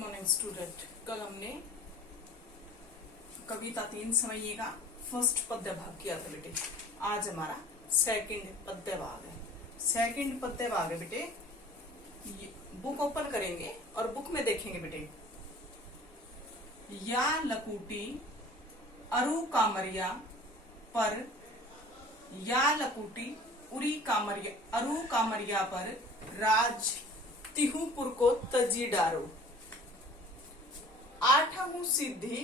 Morning student. कल हमने कविता 3 समझिए का फर्स्ट पद्य भाग किया था बेटे। आज हमारा सेकंड पद्य भाग है। सेकंड पद्य भाग है बेटे। बुक ओपन करेंगे और बुक में देखेंगे बेटे। या लकुटी अरु कामरिया पर, या लकुटी उरी कामरिया अरु कामरिया पर राज तिहुपुर को तजी डारो। आठहु सिद्धि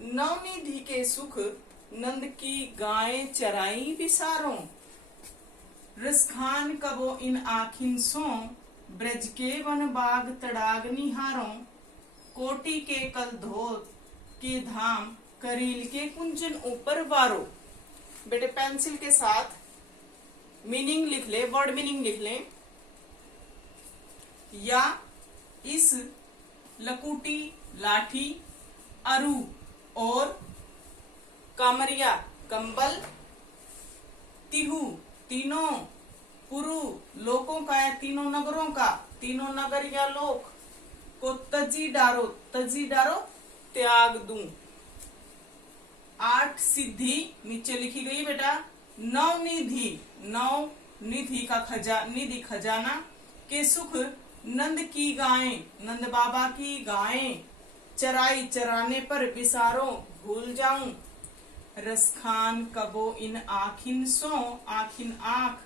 नवनिधि के सुख, नंद की गाय चराई विसारो। रसखान कबो इन आखिन सो, ब्रज के वन बाग तड़ाग निहारो। कोटि के कल धोत के धाम, करील के कुंचन ऊपर वारो। बेटे पेंसिल के साथ मीनिंग लिख ले, वर्ड मीनिंग लिख ले। या इस लकुटी लाठी, अरु और कामरिया कंबल, तिहु तीनों, पुरु लोकों का या तीनों नगरों का, तीनों नगर या लोक को तजी डारो, तजी डारो त्याग दूं। 8 सिद्धि नीचे लिखी गई बेटा। नवनिधि, नव निधि का निधि खजाना के सुख, नंद की गायें नंद बाबा की गायें चराई चराने पर विसारो भूल जाऊं। रसखान कबो इन आखिन सो, आखिन आंख,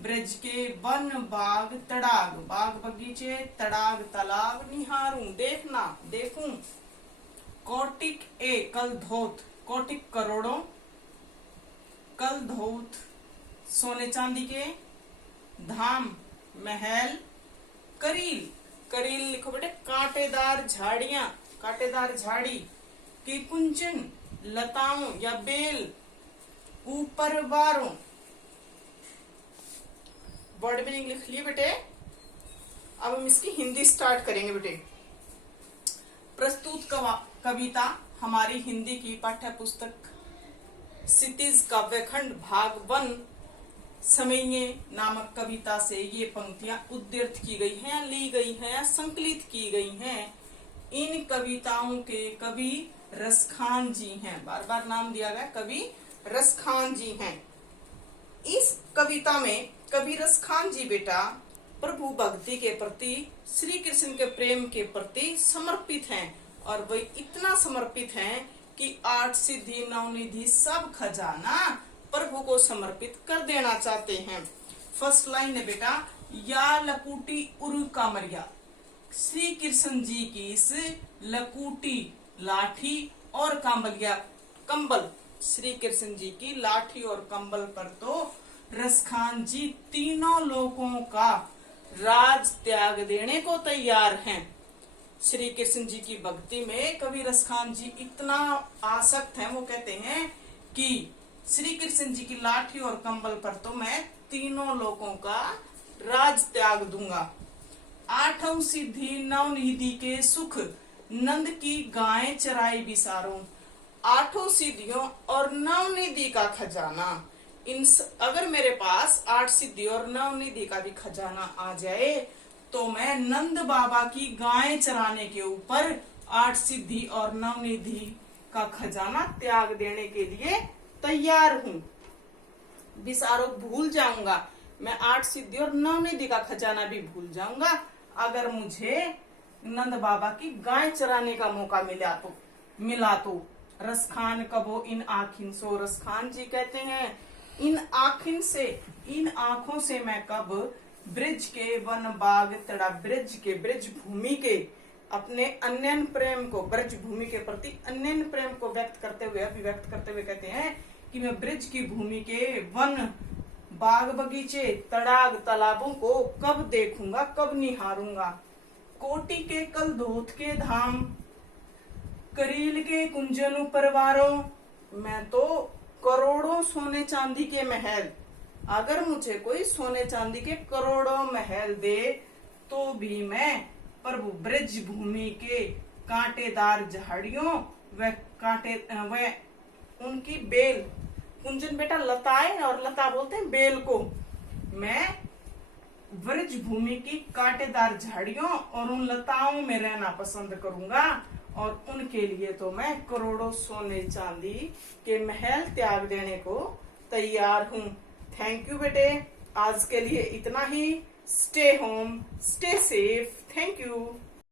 ब्रज के वन बाग तड़ाग, बाग बगीचे तड़ाग तालाब निहारूं देखना देखूं। कोटिक ए कल धोत, कोटिक करोड़ों, कल धोत सोने चांदी के, धाम महल, करील करील लिखो बेटे कांटेदार झाड़ियां, कांटेदार झाड़ी की, कुंचन लताओं या बेल, ऊपर वारों। वर्ड मीनिंग लिख लिए बेटे। अब हम इसकी हिंदी स्टार्ट करेंगे बेटे। प्रस्तुत कविता हमारी हिंदी की पाठ्य पुस्तक क्षितिज काव्यखंड भाग 1 समय्ये नामक कविता से ये पंक्तियां उद्धृत की गई हैं, ली गई हैं, संकलित की गई हैं। इन कविताओं के कवि रसखान जी हैं। बार बार नाम दिया गया, कवि रसखान जी हैं। इस कविता में कवि रसखान जी बेटा प्रभु भक्ति के प्रति, श्री कृष्ण के प्रेम के प्रति समर्पित हैं। और वे इतना समर्पित हैं कि 8 सिद्धि नवनिधि सब खजाना प्रभु को समर्पित कर देना चाहते हैं। फर्स्ट लाइन है बेटा, या लकुटी उरु कामरिया। श्री कृष्ण जी की इस लकुटी लाठी और कामरिया कंबल, श्री कृष्ण जी की लाठी और कंबल पर तो रसखान जी तीनों लोगों का राज त्याग देने को तैयार हैं। श्री कृष्ण जी की भक्ति में कवि रसखान जी इतना आसक्त हैं, वो कहते हैं कि श्री कृष्ण जी की लाठी और कंबल पर तो मैं तीनों लोगों का राज त्याग दूंगा। 8 सिद्धि नवनिधि के सुख, नंद की गायें चराई विसारो। 8 सिद्धियों और नवनिधि का खजाना, अगर मेरे पास 8 सिद्धि और नवनिधि का भी खजाना आ जाए तो मैं नंद बाबा की गायें चराने के ऊपर 8 सिद्धि और नवनिधि का खजाना त्याग देने के लिए तैयार हूं। विसारो भूल जाऊंगा, मैं 8 सिद्धि और नवनिधि का खजाना भी भूल जाऊंगा अगर मुझे नंद बाबा की गाय चराने का मौका मिला तो। रसखान कबो इन आखिन सो, रसखान जी कहते हैं इन आखिन से, इन आंखों से मैं कब ब्रज के वन बाग तड़ा, ब्रज भूमि के अपने अन्यन प्रेम को, ब्रज भूमि के प्रति अन्यन प्रेम को अभिव्यक्त करते हुए कहते हैं कि मैं ब्रज की भूमि के वन बाग बगीचे तड़ाग तालाबों को कब देखूंगा, कब निहारूंगा। कोटि के कल धोत के धाम, करील के कुंजन परवारों। मैं तो करोड़ों सोने चांदी के महल, अगर मुझे कोई सोने चांदी के करोड़ों महल दे तो भी मैं प्रभु ब्रज भूमि के कांटेदार झाड़ियों व उनकी बेल, कुंजन बेटा लताएं और लता बोलते हैं बेल को, मैं ब्रज भूमि की कांटेदार झाड़ियों और उन लताओं में रहना पसंद करूंगा और उनके लिए तो मैं करोड़ों सोने चांदी के महल त्याग देने को तैयार हूँ। थैंक यू बेटे, आज के लिए इतना ही। Stay home, stay safe. Thank you.